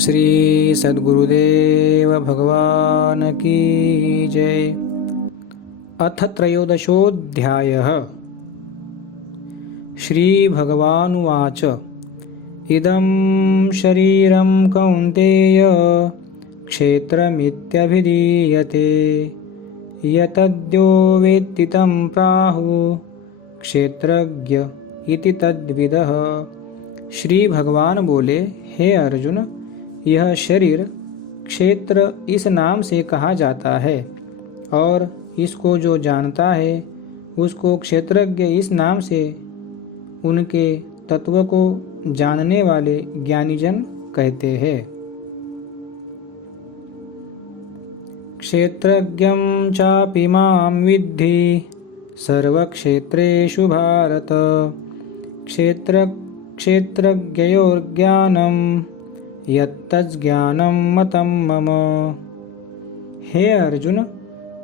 श्री सद्गुरुदेव भगवान की जय। अथ त्रयोदशोऽध्यायः। श्री भगवानुवाच इदं शरीरं कौन्तेय क्षेत्रमित्यभिधीयते यतद्यो वेत्ति तं प्राहुः क्षेत्रज्ञ इति तद्विदः। श्री भगवान बोले, हे अर्जुन, यह शरीर क्षेत्र इस नाम से कहा जाता है और इसको जो जानता है उसको क्षेत्रज्ञ इस नाम से उनके तत्व को जानने वाले ज्ञानीजन कहते हैं। क्षेत्रज्ञं चापि मां विद्धि सर्वक्षेत्रेषु भारत क्षेत्रज्ञयोर्ज्ञानं यत्तज्ज्ञानं मतं मम। हे अर्जुन,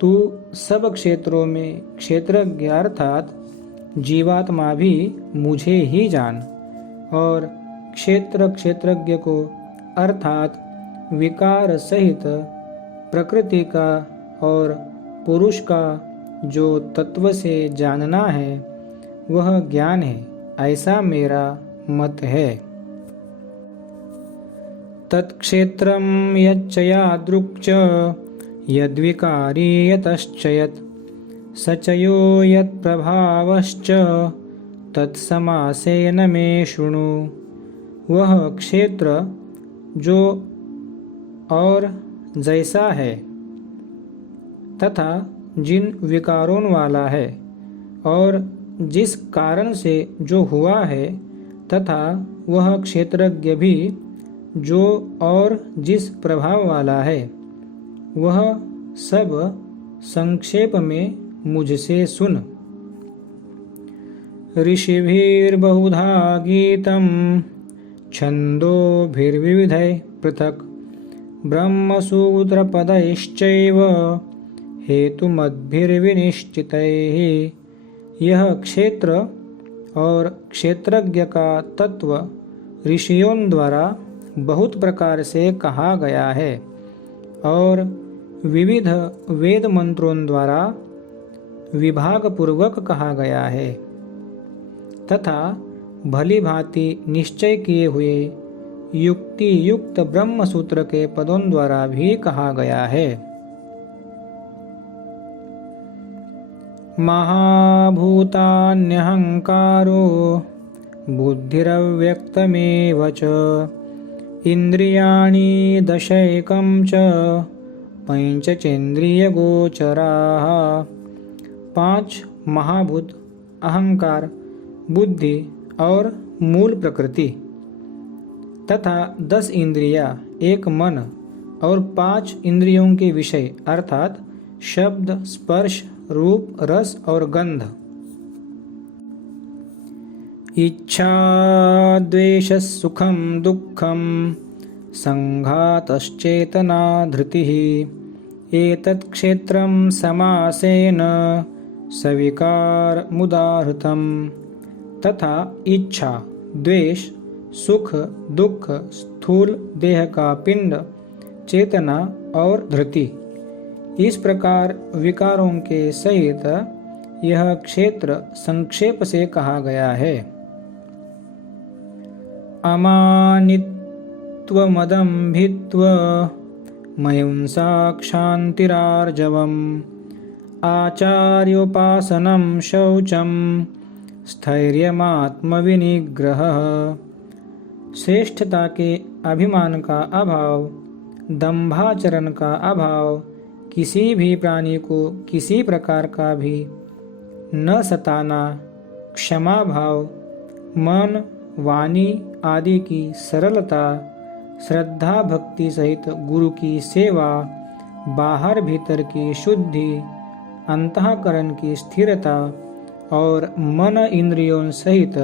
तू सब क्षेत्रों में क्षेत्रज्ञ अर्थात जीवात्मा भी मुझे ही जान और क्षेत्रज्ञ को अर्थात विकार सहित प्रकृति का और पुरुष का जो तत्व से जानना है वह ज्ञान है, ऐसा मेरा मत है। तत्क्षेत्रं यच्च यादृक् यद्विकारी यतश्च यत् स च यो यत्प्रभावश्च तत्समासेन मे शृणु। वह क्षेत्र जो और जैसा है तथा जिन विकारों वाला है और जिस कारण से जो हुआ है तथा वह क्षेत्रज्ञ भी जो और जिस प्रभाव वाला है वह सब संक्षेप में मुझसे सुन। ऋषिभिर्बहुधा गीतं छन्दोभिर्विविधैः पृथक् ब्रह्मसूत्रपदैश्चैव हेतुमद्भिर्विनिश्चितैः। यह क्षेत्र और क्षेत्रज्ञ का तत्व ऋषियों द्वारा बहुत प्रकार से कहा गया है और विविध वेद मंत्रों द्वारा विभाग पूर्वक कहा गया है तथा भली भांति निश्चय किए हुए युक्ति युक्त ब्रह्म सूत्र के पदों द्वारा भी कहा गया है। महाभूतान्यहंकारो बुद्धिरव्यक्तमेव च इंद्रियाणि दशैकं च पंचचेन्द्रियगोचराः। 5 महाभूत, अहंकार, बुद्धि और मूल प्रकृति तथा 10 इंद्रियां, 1 मन और 5 इंद्रियों के विषय अर्थात शब्द, स्पर्श, रूप, रस और गंध। इच्छा द्वेष सुखम दुखम संघातश्चेतना धृतिः एतत् क्षेत्रं समासेन सविकार मुदाहृतम्। तथा इच्छा, द्वेष, सुख, दुख, स्थूल देह का पिंड, चेतना और धृति, इस प्रकार विकारों के सहित यह क्षेत्र संक्षेप से कहा गया है। अमानित्वमदम्भित्व महिंसा क्षान्तिरार्जवम् आचार्योपासनं शौचं स्थैर्यमात्मविनिग्रहः। श्रेष्ठता के अभिमान का अभाव, दंभाचरण का अभाव, किसी भी प्राणी को किसी प्रकार का भी न सताना, क्षमा भाव, मन, वाणी आदि की सरलता, श्रद्धा भक्ति सहित गुरु की सेवा, बाहर भीतर की शुद्धि, अंतःकरण की स्थिरता और मन इंद्रियों सहित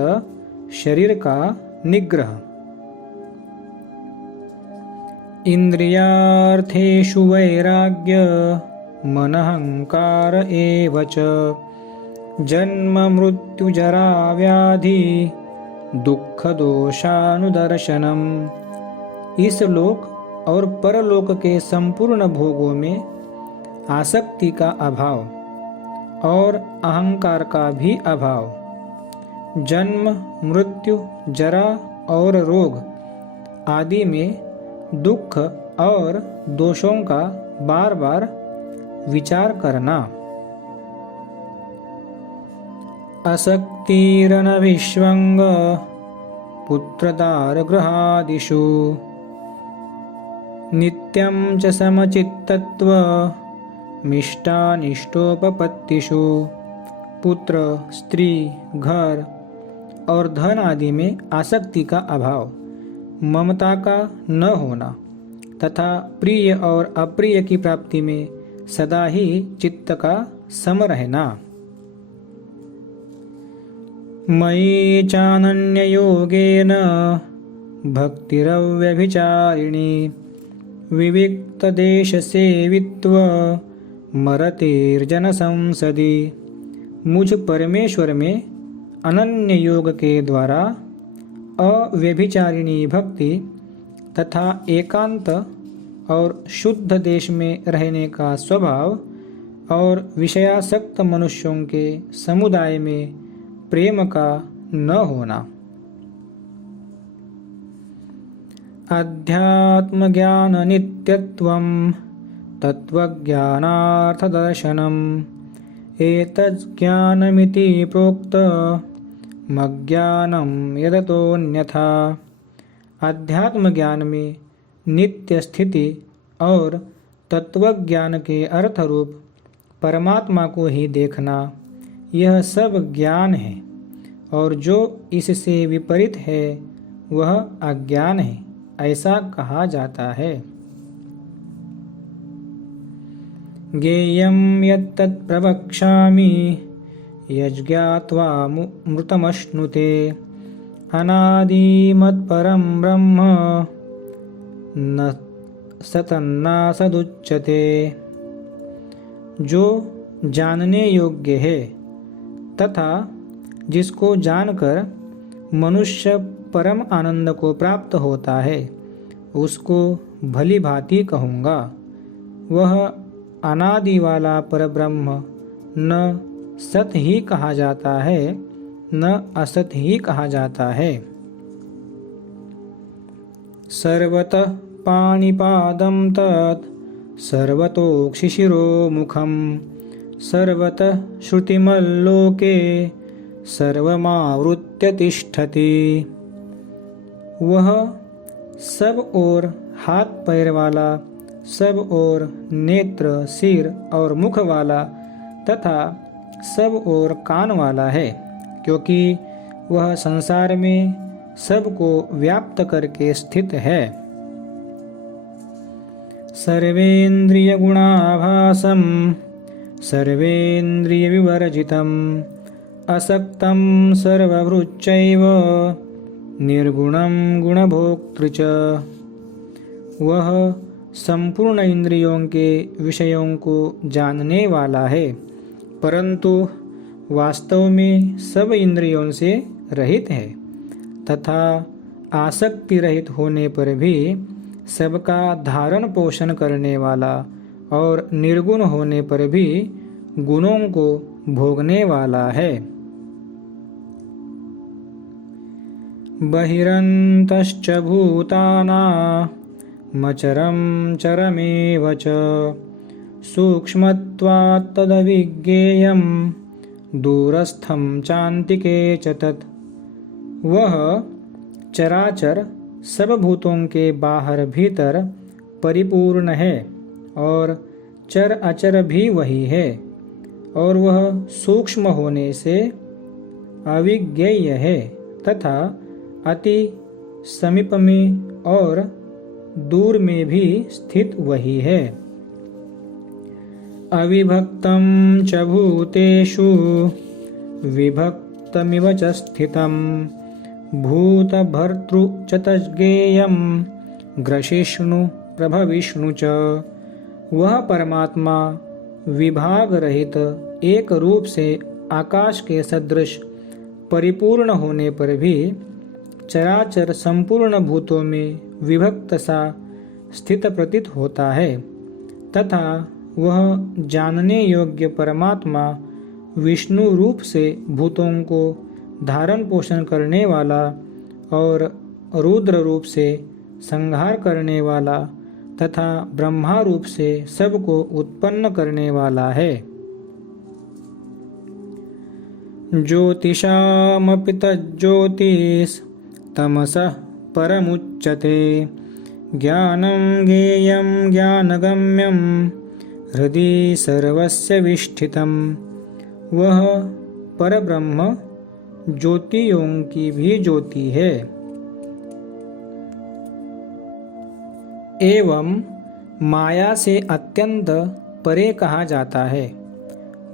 शरीर का निग्रह। इंद्रियार्थेषु वैराग्य मनहंकार एव च जन्म मृत्यु जरा व्याधि दुःख दोषानुदर्शनम्। इस लोक और परलोक के संपूर्ण भोगों में आसक्ति का अभाव और अहंकार का भी अभाव, जन्म, मृत्यु, जरा और रोग आदि में दुख और दोषों का बार बार विचार करना। असक्तिरनविष्वंग पुत्रदार गृहादिषु नित्यं च समचित्तत्व मिष्टानिष्टोपपत्तिषु। पुत्र, स्त्री, घर और धन आदि में आसक्ति का अभाव, ममता का न होना तथा प्रिय और अप्रिय की प्राप्ति में सदा ही चित्त का सम रहना। मयि चानन्ययोगेन भक्तिरव्यभिचारिणी विविक्तदेशसेवित्व मरतेर्जनसंसदि। मुझ परमेश्वर में अनन्य योग के द्वारा अव्यभिचारिणी भक्ति तथा एकांत और शुद्ध देश में रहने का स्वभाव और विषयासक्त मनुष्यों के समुदाय में प्रेम का न होना। अध्यात्म ज्ञान नित्यत्वं तत्त्वज्ञानार्थदर्शनम् एतज्ज्ञानमिति प्रोक्त मज्ञानं यदतोऽन्यथा। अध्यात्म ज्ञान में नित्य स्थिति और तत्वज्ञान के अर्थरूप परमात्मा को ही देखना, यह सब ज्ञान है, और जो इससे विपरीत है वह अज्ञान है, ऐसा कहा जाता है। ज्ञेयं यत्तत् प्रवक्ष्यामि यज्ज्ञात्वा मृतमश्नुते अनादिमत्परं ब्रह्म न सतन्नासदुच्यते। जो जानने योग्य है तथा जिसको जानकर मनुष्य परम आनंद को प्राप्त होता है, उसको भली भांति कहूँगा। वह अनादि वाला परब्रह्म न सत ही कहा जाता है न असत ही कहा जाता है। सर्वतः पाणिपादं तत् सर्वतोक्षिशिरोमुखं सर्वतः श्रुतिमल्लोके सर्वमावृत्य तिष्ठति। वह सब ओर हाथ पैर वाला, सब ओर नेत्र, सिर और मुख वाला तथा सब ओर कान वाला है, क्योंकि वह संसार में सबको व्याप्त करके स्थित है। सर्वेन्द्रिय गुणाभासं सर्वेन्द्रिय विवर्जितं असक्तं सर्वभृच्चैव निर्गुणं गुणभोक्तृ च। वह संपूर्ण इंद्रियों के विषयों को जानने वाला है, परंतु वास्तव में सब इंद्रियों से रहित है तथा आसक्ति रहित होने पर भी सबका धारण पोषण करने वाला और निर्गुण होने पर भी गुणों को भोगने वाला है। बहिरन्तश्च भूतानामचरं चरमेव च सूक्ष्मत्वात् तदविज्ञेयं दूरस्थं चान्तिके च तत्। वह चराचर सब भूतों के बाहर भीतर परिपूर्ण है और चर अचर भी वही है, और वह सूक्ष्म होने से अविज्ञेय है तथा अति समीप में और दूर में भी स्थित वही है। अविभक्तं च भूतेषु विभक्तमिव च स्थितं भूतभर्तृ च तज्ज्ञेयं ग्रसिष्णु प्रभविष्णु च। वह परमात्मा विभाग रहित एक रूप से आकाश के सदृश परिपूर्ण होने पर भी चराचर संपूर्ण भूतों में विभक्त सा स्थित प्रतीत होता है तथा वह जानने योग्य परमात्मा विष्णु रूप से भूतों को धारण पोषण करने वाला और रुद्र रूप से संहार करने वाला तथा ब्रह्मा रूप से सबको उत्पन्न करने वाला है। ज्योतिषामपि तज्ज्योतिस्तमसः परमुच्यते ज्ञानं ज्ञेयं ज्ञानगम्यं हृदि सर्वस्य विष्ठितम्। वह परब्रह्म ज्योतियों की भी ज्योति है एवं माया से अत्यंत परे कहा जाता है।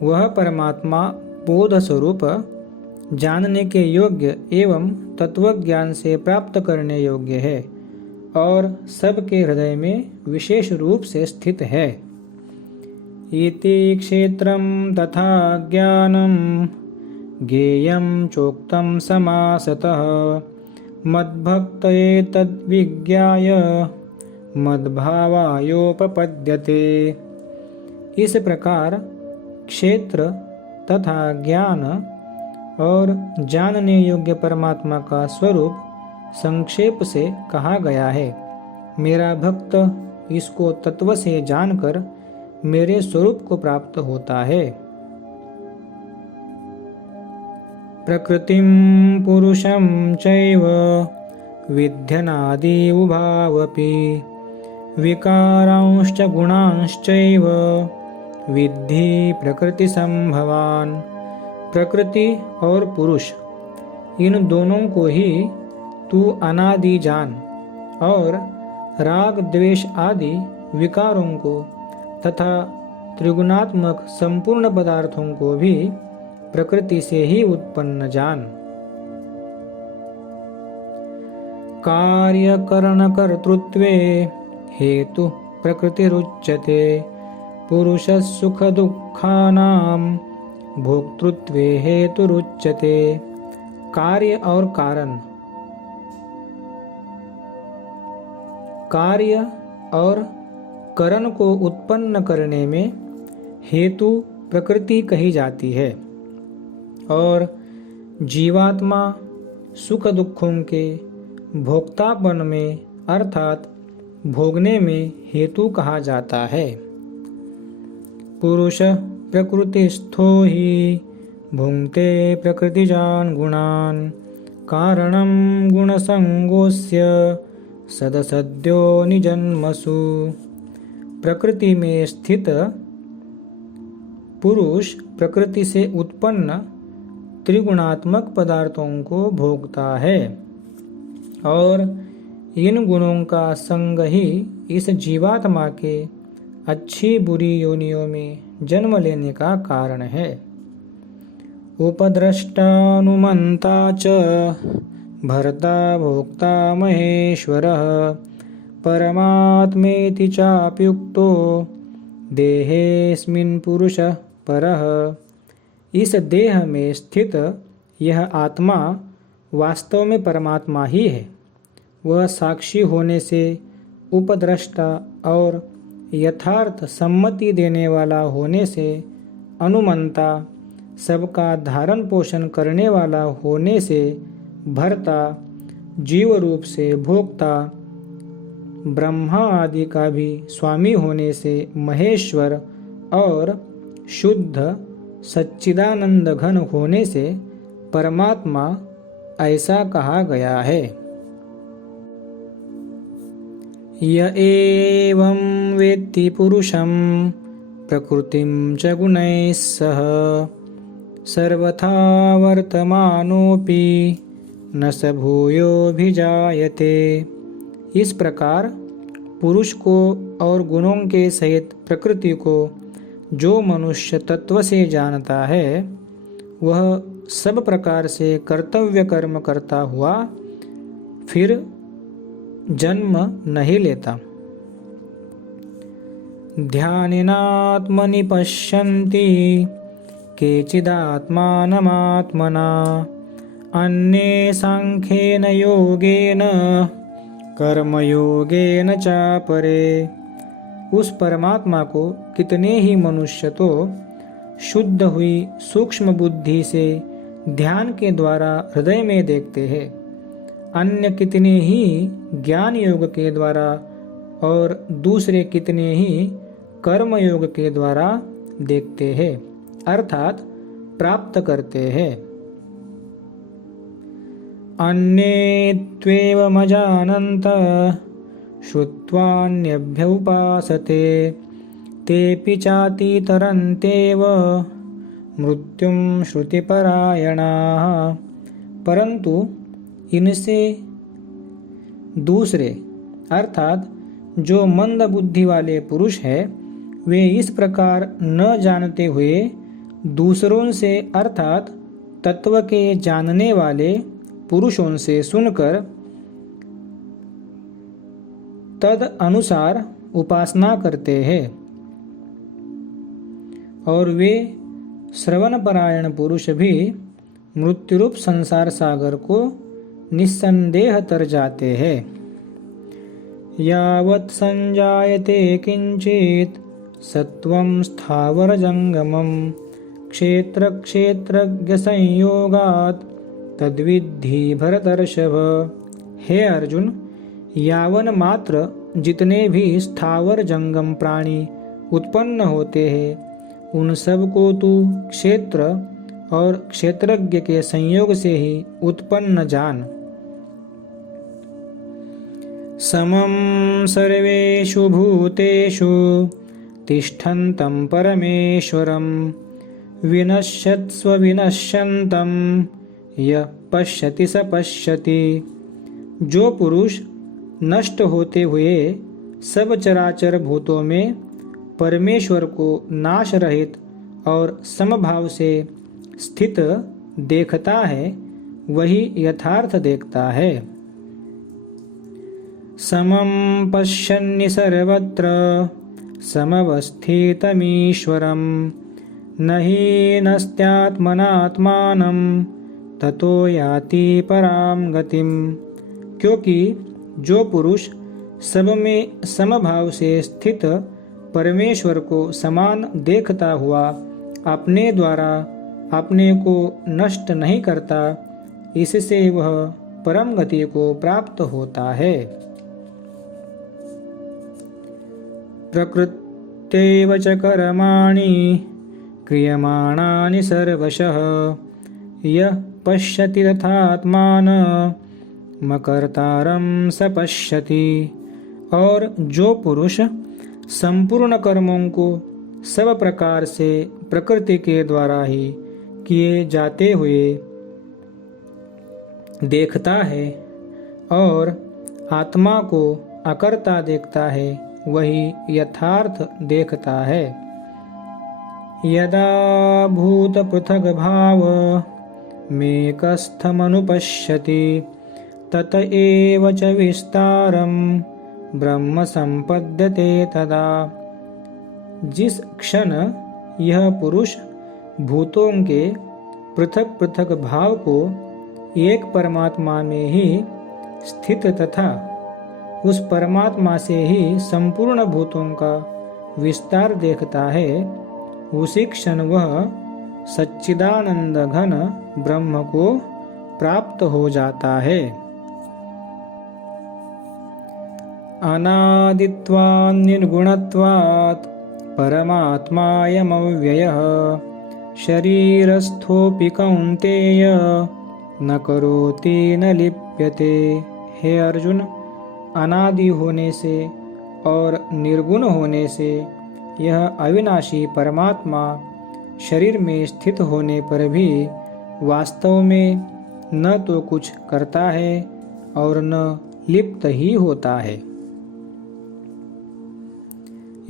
वह परमात्मा बोध स्वरूप जानने के योग्य एवं तत्वज्ञान से प्राप्त करने योग्य है और सबके हृदय में विशेष रूप से स्थित है। इति क्षेत्रं तथा ज्ञानं ज्ञेयं चोक्तं समासतः मद्भक्तये तद्विज्ञाय मद्भावायोपपद्यते। इस प्रकार क्षेत्र तथा ज्ञान और जानने योग्य परमात्मा का स्वरूप संक्षेप से कहा गया है। मेरा भक्त इसको तत्व से जानकर मेरे स्वरूप को प्राप्त होता है। प्रकृतिं पुरुषं चैव विध्यनादि उभावपि विकारांश्च गुणांश्चैव विद्धि प्रकृति संभवान। प्रकृति और पुरुष इन दोनों को ही तू अनादि जान और राग द्वेष आदि विकारों को तथा त्रिगुणात्मक संपूर्ण पदार्थों को भी प्रकृति से ही उत्पन्न जान। कार्य करण कर्तृत्वे हेतु प्रकृतिरुच्यते पुरुष सुख दुखानां भोक्तृत्वे हेतुरुच्यते। कार्य और कारण, कार्य और करण को उत्पन्न करने में हेतु प्रकृति कही जाती है और जीवात्मा सुख दुखों के भोक्तापन में अर्थात भोगने में हेतु कहा जाता है। पुरुष प्रकृतिस्थो हि भुंक्ते प्रकृतिजान् गुणान् कारणं गुणसंगोस्य सदसद्यो निजन्मसु। प्रकृति में स्थित पुरुष प्रकृति से उत्पन्न त्रिगुणात्मक पदार्थों को भोगता है और इन गुणों का संग ही इस जीवात्मा के अच्छी बुरी योनियों में जन्म लेने का कारण है। उपद्रष्टानुमंता च भर्ता भोक्ता महेश्वरः परमात्मेति चाप्युक्तो देहेऽस्मिन् पुरुषः परः। इस देह में स्थित यह आत्मा वास्तव में परमात्मा ही है। वह साक्षी होने से उपद्रष्टा और यथार्थ सम्मति देने वाला होने से अनुमंता सबका धारण पोषण करने वाला होने से भर्ता जीव रूप से भोक्ता ब्रह्मा आदि का भी स्वामी होने से महेश्वर और शुद्ध सच्चिदानंद घन होने से परमात्मा ऐसा कहा गया है। य एवं वेत्ति पुरुषं प्रकृतिं च गुणैः सह सर्वथा वर्तमानोऽपि न स भूयोऽभिजायते। इस प्रकार पुरुष को और गुणों के सहित प्रकृति को जो मनुष्य तत्व से जानता है वह सब प्रकार से कर्तव्य कर्म करता हुआ फिर जन्म नहीं लेता। ध्यानिनात्मनि पश्यन्ति केचिदात्मानमात्मना अन्ये सांख्येन योगेन कर्मयोगेन चापरे। उस परमात्मा को कितने ही मनुष्य तो शुद्ध हुई सूक्ष्म बुद्धि से ध्यान के द्वारा हृदय में देखते हैं, अन्य कितने ही ज्ञान योग के द्वारा और दूसरे कितने ही कर्म योग के द्वारा देखते हैं, अर्थात प्राप्त करते हैं। अन्ये त्वेवमजानन्तः श्रुत्वान्यभ्य उपासते तेऽपि चातितरन्त्येव मृत्युं श्रुतिपरायणाः। परंतु इनसे दूसरे अर्थात जो मंद बुद्धि वाले पुरुष है, वे इस प्रकार न जानते हुए दूसरों से अर्थात तत्व के जानने वाले पुरुषों से सुनकर तद अनुसार उपासना करते हैं, और वे श्रवण परायण पुरुष भी मृत्युरूप संसार सागर को निस्संदेह तर जाते हैं। यावत् संजायते किंचित सत्वं स्थावर जंगमं क्षेत्र क्षेत्रज्ञ संयोगात् तद्विद्धि भरतर्षभ। हे अर्जुन, यावन मात्र जितने भी स्थावर जंगम प्राणी उत्पन्न होते हैं, उन सब को तू क्षेत्र और क्षेत्रज्ञ के संयोग से ही उत्पन्न जान। समं सर्वेषु भूतेषु तिष्ठन्तं परमेश्वरं विनश्यत्स्व विनश्यन्तं यः पश्यति स पश्यति। जो पुरुष नष्ट होते हुए सब चराचर भूतों में परमेश्वर को नाश रहित और समभाव से स्थित देखता है, वही यथार्थ देखता है। समं पश्यन्नि सर्वत्र समवस्थितमीश्वरं न हीनस्त्यात्मनात्मानं ततो याति परां गतिम। क्योंकि जो पुरुष सब में समभाव से स्थित परमेश्वर को समान देखता हुआ अपने द्वारा अपने को नष्ट नहीं करता, इससे वह परम गति को प्राप्त होता है। प्रकृत्यैव च कर्माणि क्रियमाणानि सर्वशः यः पश्यति तथात्मानमकर्तारं स पश्यति। और जो पुरुष संपूर्ण कर्मों को सब प्रकार से प्रकृति के द्वारा ही किए जाते हुए देखता है और आत्मा को अकर्ता देखता है, वही यथार्थ देखता है। यदा भूत पृथग भाव मेकस्थमनुपश्यति तत एव च विस्तारं ब्रह्म संपद्यते तदा। जिस क्षण यह पुरुष भूतों के पृथक पृथक भाव को एक परमात्मा में ही स्थित तथा उस परमात्मा से ही संपूर्ण भूतों का विस्तार देखता है, उसी क्षण वह सच्चिदानंद घन ब्रह्म को प्राप्त हो जाता है। अनादित्वान् निर्गुणत्वात् परमात्मायमव्ययः शरीरस्थोऽपि कौन्तेय न करोति न लिप्यते। हे अर्जुन, अनादि होने से और निर्गुण होने से यह अविनाशी परमात्मा शरीर में स्थित होने पर भी वास्तव में न तो कुछ करता है और न लिप्त ही होता है।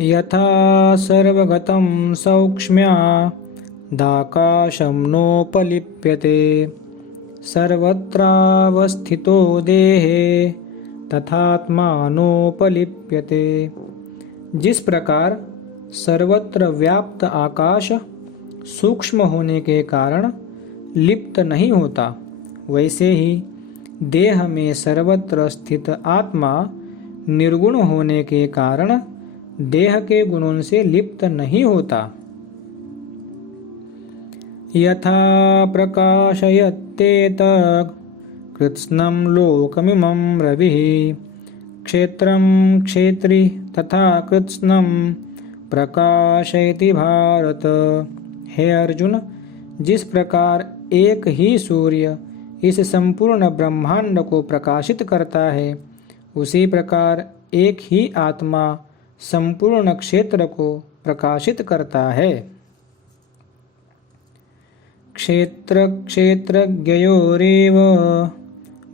यथा सर्वगतं सौक्ष्म्यादाकाशं नोपलिप्यते सर्वत्रावस्थितो देहे तथात्मानोपलिप्यते। जिस प्रकार सर्वत्र व्याप्त आकाश सूक्ष्म होने के कारण लिप्त नहीं होता, वैसे ही देह में सर्वत्र स्थित आत्मा निर्गुण होने के कारण देह के गुणों से लिप्त नहीं होता। यथा प्रकाशयत्येतत् कृत्स्नं लोकमिमं रविः क्षेत्रं क्षेत्री तथा कृत्स्नं प्रकाशयति भारत। हे अर्जुन, जिस प्रकार एक ही सूर्य इस संपूर्ण ब्रह्मांड को प्रकाशित करता है, उसी प्रकार एक ही आत्मा संपूर्ण क्षेत्र को प्रकाशित करता है। क्षेत्र क्षेत्रज्ञयोरेव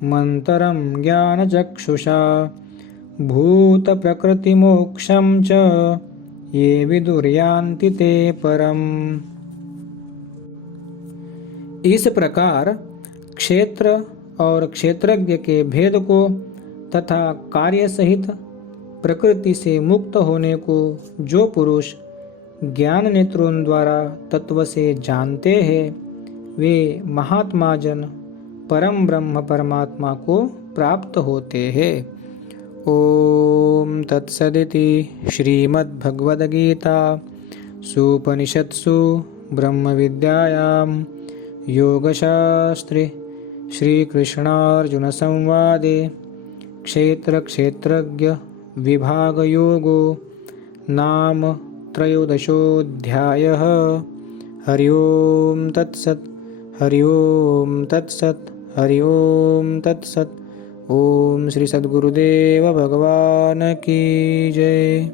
मंतरं ज्ञानचक्षुषा भूत प्रकृति मोक्षं च ये विदुर्यान्ति ते परम। इस प्रकार क्षेत्र और क्षेत्रज्ञ के भेद को तथा कार्य सहित प्रकृति से मुक्त होने को जो पुरुष ज्ञान नेत्रों द्वारा तत्व से जानते हैं, वे महात्मा जन परम ब्रह्म परमात्मा को प्राप्त होते हैं। ओम तत्सदिति श्रीमद्भगवद्गीता सुपनिषत्सु ब्रह्म विद्यायां योगशास्त्रे श्रीकृष्णार्जुन संवादे क्षेत्र क्षेत्रज्ञ विभाग योगो नाम त्रयोदशोऽध्यायः। हरि ओम तत्सत्, हरि ओम तत्सत्, हरि ओम तत्सत्। ओम श्री सद्गुरुदेव भगवान की जय।